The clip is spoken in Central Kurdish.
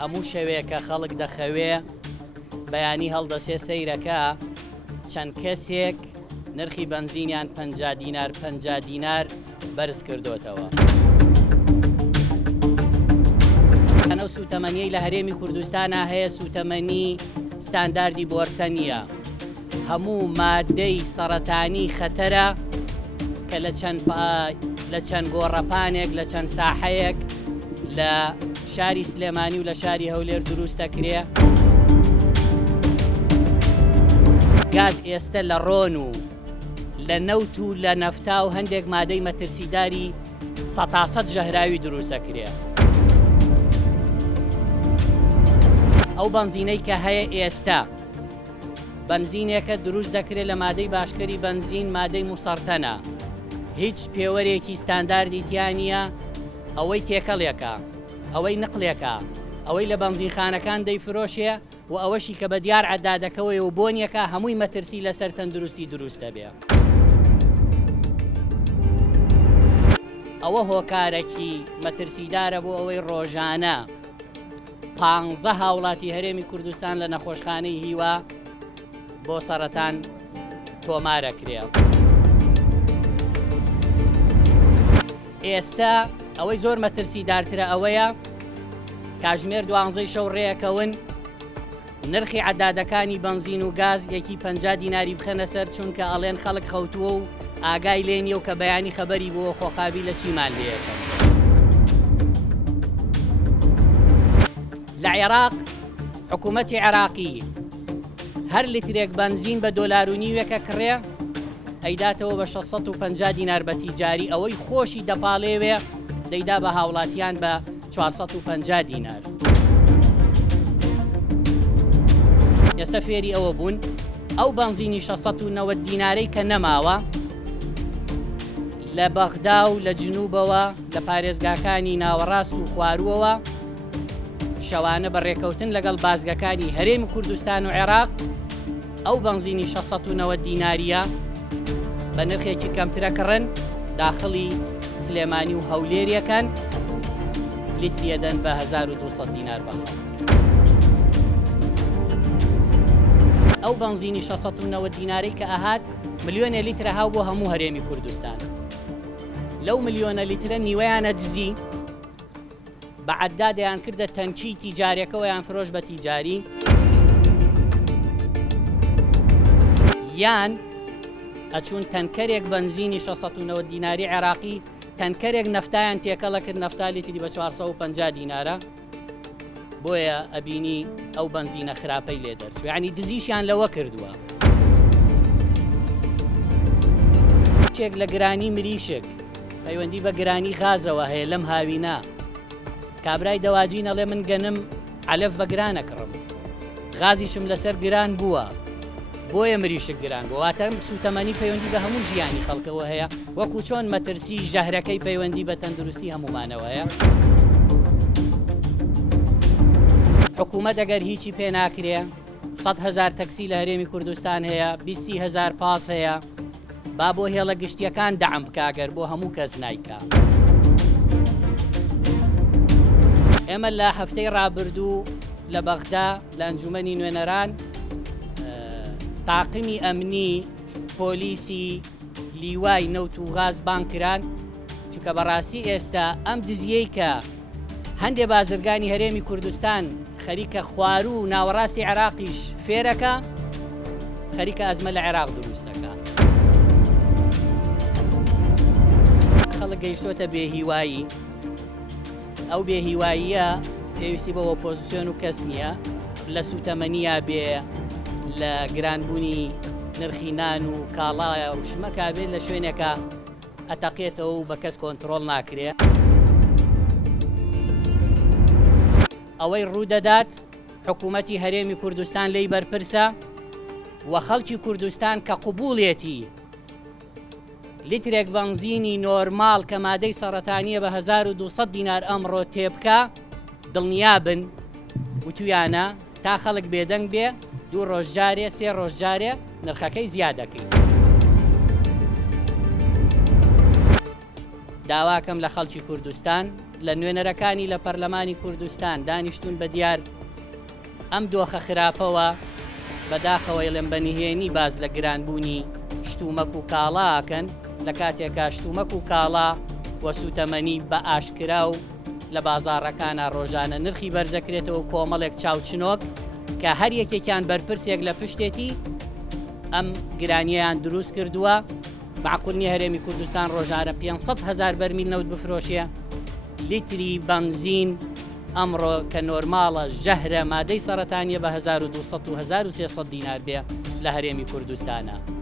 هەموو شەوەیەکە خەڵک دەخەوێ بەیانی هەڵدەسێ سەیرەکە چەند کەسێک نرخی بنزینیان 50 دینار بەرز کردوتەوە. ئەنە سوتەمەنیەی لە هەرێمی کوردستانە هەیە سوتەمەنی ستانداردی بۆرسە نییە. هەموو مادەی سەرەتانی خەتەرە کە لە چەند گۆڕەپانێک لە چەند ساحەیەک لە شاری سلێمانی و لە شاری هەولێر دروست دەکرێ. گاز ئێستا لە ڕۆن و لە نەوت و لە نەفتا و هەندێک مادەی مەترسیداری 100% ژەهراوی دروست دەکرێ. ئەو بنزینەی کە هەیە ئێستا بنزینێکە دروست دەکرێت لە مادەی باشکەری بنزین مادەی موسەرتەنە، هیچ پێوەرێکی ستانداردی تیانە، ئەوەی تێکەڵێکە، ئەوەی نقلێکە، ئەوەی لە بنزینخانەکان دەیفرۆشێ و ئەوەشی کە بە دیار عەدادەکەوەی و بۆنیەکە هەمووی مەترسی لەسەر تەندروستی دروستە بێ. ئەوە هۆکارێکی مەترسیدارە بۆ ئەوەی ڕۆژانە 15 هاوڵاتی هەرێمی کوردستان لە نەخۆشخانەی هیوا بۆ سەرەتان تۆمارەکرێ. ئێستا ئەوەی زۆر مەترسیدارترە ئەوەیە کاتژمێر 12 شەو ڕێەکەون نرخی عەدادەکانی بنزین و گاز یەکی 50 دیناری بخەنە سەر چونکە ئەڵێن خەڵک خەوتووە و ئاگای لێ نییە و کە بەیانی خەبەری بۆ خۆخابی لە چیمان لێەکە. لە عێراق حکوومەتی عێراقی هەر لیترێک بنزین بە $1.5 کڕێ ئەیداتەوە بە 650 دینار بە تیجاری، ئەوەی خۆشی دەپاڵێوێ دەیدا بە هاوڵاتیان بە 450 دینار. ئێستا فێری ئەوە بوون ئەو بنزینی 690 دینارەی کە نەماوە لە بەغدا و لە جنوبەوە لە پارێزگاکانی ناوەڕاست و خواروەوە شەوانە بەڕێکەوتن لەگەڵ بازگەکانی هەرێمی کوردستان و عێراق ئەو بنزینی 690 دیناریە بە نرخێکی کەمترە کڕن داخڵی سلێمانی و هەولێریەکان لیتریەدەن بە 1200 دینار بەخەڵ. ئەو بنزینی 690 دینارەی کە ئاهات ملیۆنە لیترە هاو بۆ هەموو هەرێمی کوردستان. لەو ملیۆنە لیترە نیوەیانە دزی بە عەدادیان کردە تەنکی تیجاریەکەوەیان فرۆش بە تیجاری، یان ئەچوون تەنکەرێک بنزینی 690 دیناری عێراقی تەنکەرێک نەفتایان تێکەڵە کرد، نەفتا لیتری بە 450 دینارە، بۆیە ئەبینی ئەو بنزینە خراپەی لێ دەرچوو، یعنی دزیشیان لەوە کردووە. چێک لە گرانی مریشک پەیوەندی بە گرانی غازەوە هەیە لەم هاوینە، کابرای دەواجین ئەڵێ من گەنم عەلەف بە گرانە کڕم، غازیشم لەسەر گران بووە بۆیە مریشک گران بووە. واتە سوتەمەنی پەیوەندی بە هەموو ژیانی خەڵکەوە هەیە، وەکو چۆن مەترسی ژەهرەکەی پەیوەندی بە تەندروستی هەمومانەوە هەیە. حکوومەت ئەگەر هیچی پێ ناکرێ 100,000 تەکسی لە هەرێمی کوردستان هەیە، 20,000 پاس هەیە، با بۆ هێڵە گشتیەکان دەعم بکاگەر بۆ هەموو کەس نایکا. ئێمە لە هەفتەی ڕابردوو لە بەغدا لە ئەنجومەنی نوێنەران تاقمی ئەمنی پۆلیسی لیوای نەوت و غاز بانکران، چونکە بەڕاستی ئێستا ئەم دزیەی کە هەندێک بازرگانی هەرێمی کوردستان خەریکە خوارو و ناوەڕاستی عێراقیش فێرەکە خەریکە ئەزمە لە عێراق دروستەکە. خەڵک گەیشتۆتە بێهیوایی، ئەو بێهیواییە پێویستی بە ئۆپۆزیسیۆن و کەس نییە، لە سوتەمەنیە بێ، لە گرانبوونی نرخی نان و کاڵایە و شمەکە بێت لە شوێنێکە ئەتەقێتەوە و بە کەس کۆنتڕۆڵ ناکرێ. ئەوەی ڕوودەدات حکوومەتی هەرێمی کوردستان لی بەرپرسە و خەڵکی کوردستان کە قبوڵێتی لیترێک بنزینی نۆرماڵ کە مادەی سەرەتانیە بە 1200 دینار ئەمڕۆ تێبکە دڵنیابن وتویانە تا خەڵک بێدەنگ بێ 2 ڕۆژجارێ 3 ڕۆژجارێ نرخەکەی زیادەکەی. داواکەم لە خەڵکی کوردستان لە نوێنەرەکانی لە پەرلەمانی کوردستان دانیشتون بە دیار ئەم دۆخە خراپەوە بەداخەوەی لەم بەنهێنی باز لە گرانبوونی شتومەک و کاڵاکەن لە کاتێکا شتومەک و کاڵا وە سوتەمەنی بە ئاشکرا و لە بازاڕەکانە ڕۆژانە نرخی بەرزەکرێتەوە کۆمەڵێک چاوچنۆک کە هەر یەکێکیان بەرپرسێک لە پشتێتی ئەم گرانیەیان دروست کردووە. معقولنی هەرێمی کوردستان ڕۆژانە 500,000 بەرمیل نەوت بفرۆشیە. لیتری بنزین ئەمڕۆ کە نۆرماڵە ژەهرە مادەی سەرەتانیە بە 1200 و 1300 دینار بێ لە هەرێمی کوردستانە.